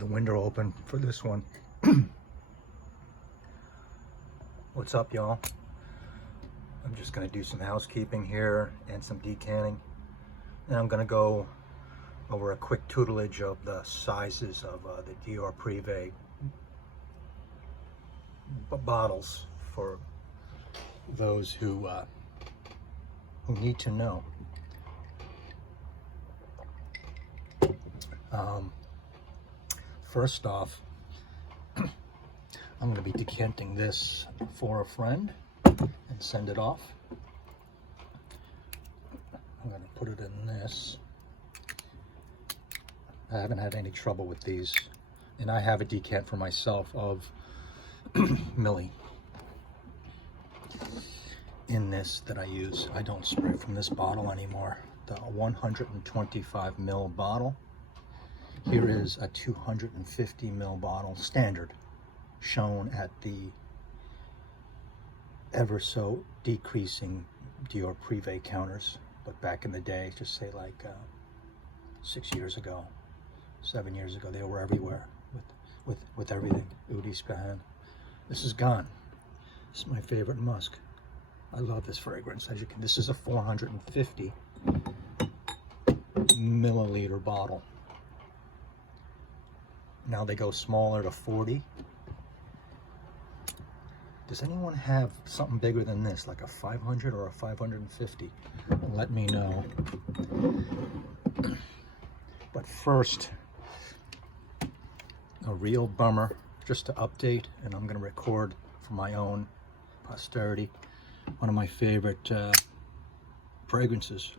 the window open for this one. What's up, y'all? I'm just gonna do some housekeeping here and some decanting, and I'm gonna go over a quick tutelage of the sizes of the Dior Privée bottles for those who need to know. First off, I'm going to be decanting this for a friend and send it off. I'm going to put it in this. I haven't had any trouble with these, and I have a decant for myself of Millie in this that I use. I don't spray from this bottle anymore. The 125 ml bottle. Here is a 250 ml bottle, standard, shown at the ever so decreasing Dior Privée counters. But back in the day, just say like 6 years ago, 7 years ago, they were everywhere with everything. Udi Spahan. This is gone. This is my favorite musk. I love this fragrance. As you can, this is a 450 milliliter bottle. Now they go smaller to 40. Does anyone have something bigger than this, like a 500 or a 550? Let me know. But first, a real bummer, just to update, and I'm going to record for my own posterity. One of my favorite fragrances,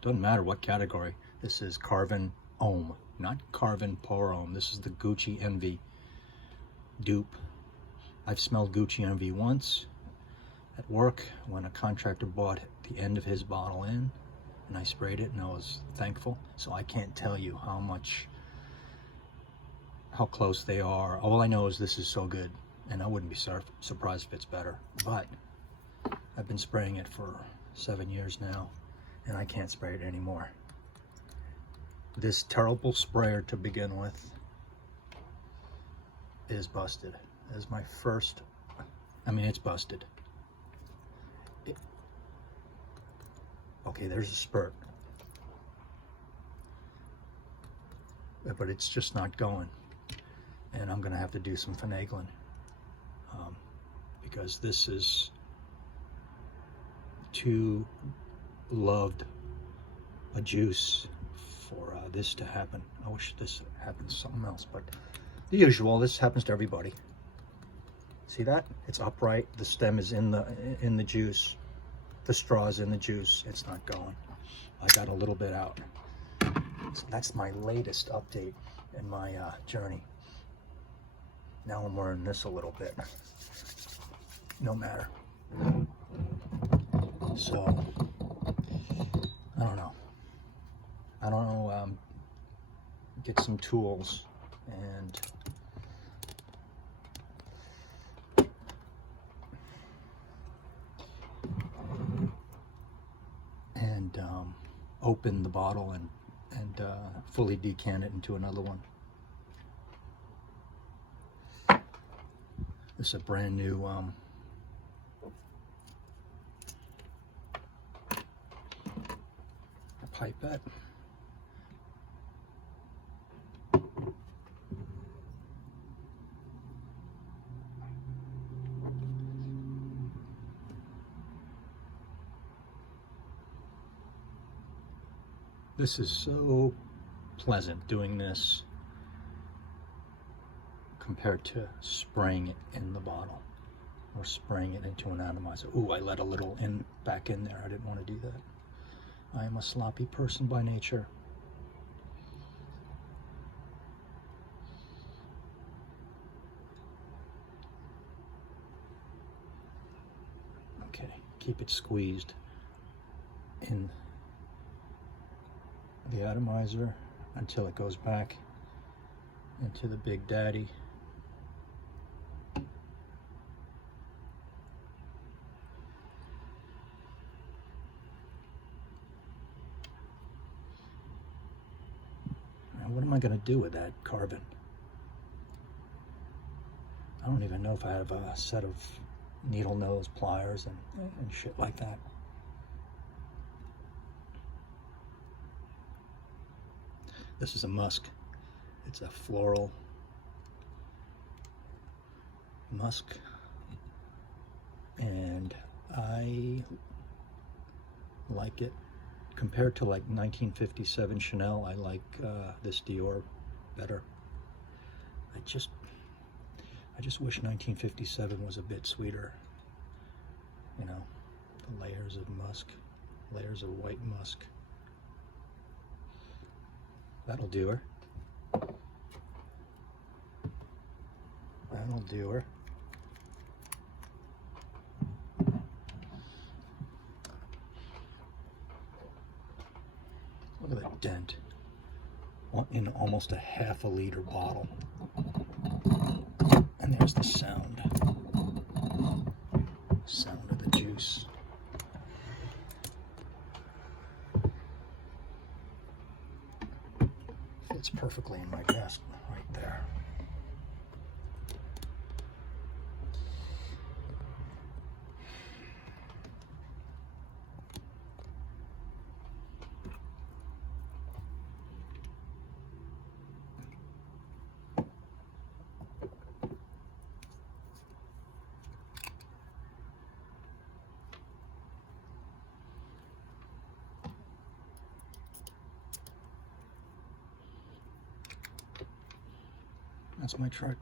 doesn't matter what category. This is Carven Homme, not Carven Homme. This is the Gucci Envy dupe. I've smelled Gucci Envy once at work when a contractor bought the end of his bottle in, and I sprayed it, and I was thankful. So I can't tell you how close they are. All I know is this is so good, and I wouldn't be surprised if it's better. But I've been spraying it for 7 years now, and I can't spray it anymore. This terrible sprayer to begin with is busted. As my first, it's busted. Okay, there's a spurt, but it's just not going, and I'm gonna have to do some finagling because this is too loved a juice for this to happen. I wish this happened to something else, but the usual. This happens to everybody. See that? It's upright. The stem is in the juice. The straw is in the juice. It's not going. I got a little bit out. So that's my latest update in my journey. Now I'm wearing this a little bit. No matter. So I don't know. Get some tools and open the bottle and fully decant it into another one. This is a brand new pipette. This is so pleasant doing this compared to spraying it in the bottle or spraying it into an atomizer. Ooh, I let a little back in there. I didn't want to do that. I am a sloppy person by nature. Okay, keep it squeezed in the atomizer until it goes back into the Big Daddy. Now, what am I going to do with that Carven? I don't even know if I have a set of needle nose pliers and shit like that. This is a musk. It's a floral musk, and I like it. Compared to like 1957 Chanel, I like this Dior better. I just wish 1957 was a bit sweeter. You know, the layers of musk, layers of white musk. That'll do her. That'll do her. Look at the dent in almost a half a liter bottle. And there's the sound. Sound of the juice. Fits perfectly in my desk right there. That's my truck,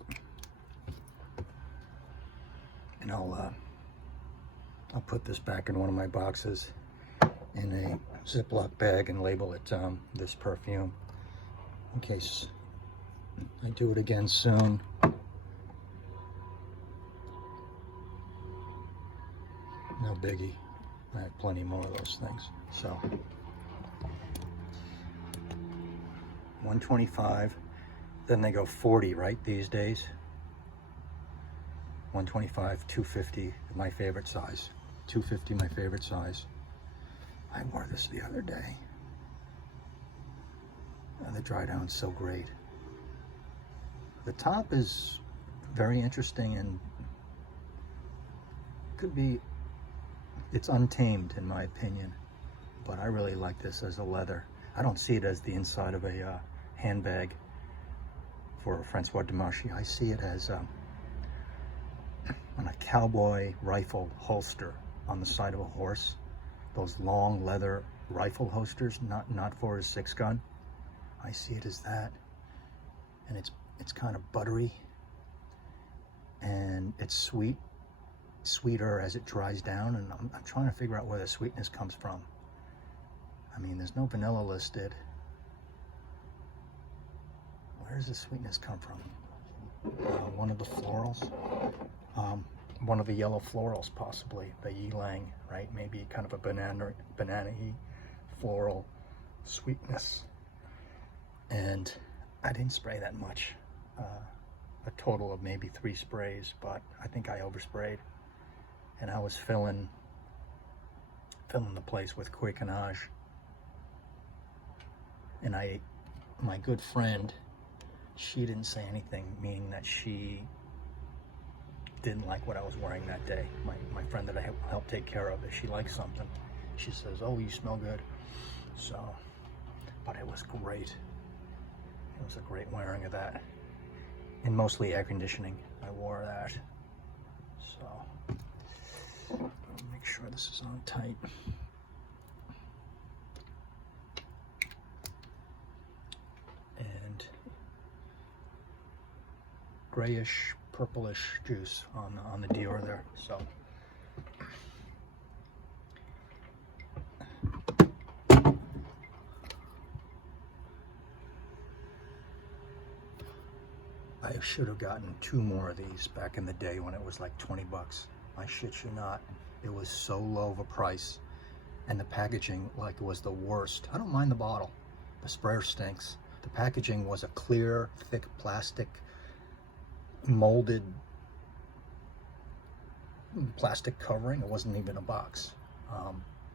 and I'll put this back in one of my boxes in a Ziploc bag and label it this perfume in case I do it again soon. No biggie. I have plenty more of those things. So 125. Then they go 40, right, these days? 125, 250, my favorite size. 250, my favorite size. I wore this the other day. And the dry down's so great. The top is very interesting and could be, it's untamed in my opinion, but I really like this as a leather. I don't see it as the inside of a handbag for Francois Demarchi. I see it as on a cowboy rifle holster on the side of a horse. Those long leather rifle holsters, not for a 6-gun. I see it as that, and it's kind of buttery, and it's sweeter as it dries down, and I'm trying to figure out where the sweetness comes from. I mean, there's no vanilla listed. Where does the sweetness come from? One of the florals, one of the yellow florals, possibly the ylang, right? Maybe kind of a banana-y floral sweetness. And I didn't spray that much. A total of maybe 3 sprays, but I think I oversprayed. And I was filling the place with Cuir Cannage. And my good friend, she didn't say anything, meaning that she didn't like what I was wearing that day. My friend that I helped take care of, if she likes something, she says, "Oh, you smell good." So, but it was great. It was a great wearing of that. And mostly air conditioning, I wore that. So, make sure this is on tight. And grayish, purplish juice on the Dior there. So I should have gotten 2 more of these back in the day when it was like 20 bucks. I shit you not. It was so low of a price, and the packaging like was the worst. I don't mind the bottle. The sprayer stinks. The packaging was a clear, thick plastic, molded plastic covering. It wasn't even a box.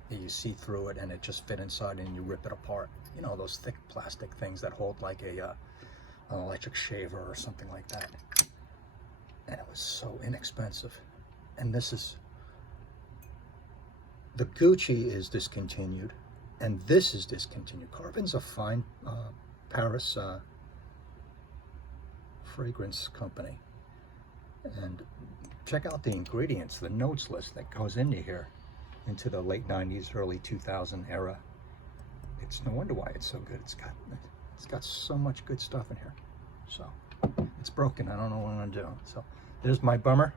You see through it and it just fit inside and you rip it apart. You know, those thick plastic things that hold like an electric shaver or something like that. and it was so inexpensive. And this is, the Gucci is discontinued, and this is discontinued. Carven's a fine Paris fragrance company. And check out the ingredients, the notes list that goes into here, into the late 90s, early 2000 era. It's no wonder why it's so good. It's got so much good stuff in here. So it's broken. I don't know what I'm gonna do. So there's my bummer.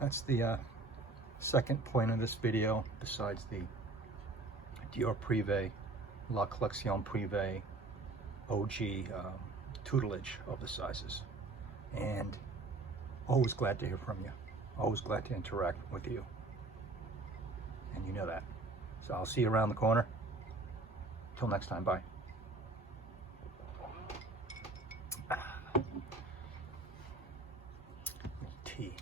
That's the second point of this video, besides the Dior Privée, La Collection Privée, OG tutelage of the sizes. And always glad to hear from you. Always glad to interact with you. And you know that. So I'll see you around the corner. Till next time, bye. Tea.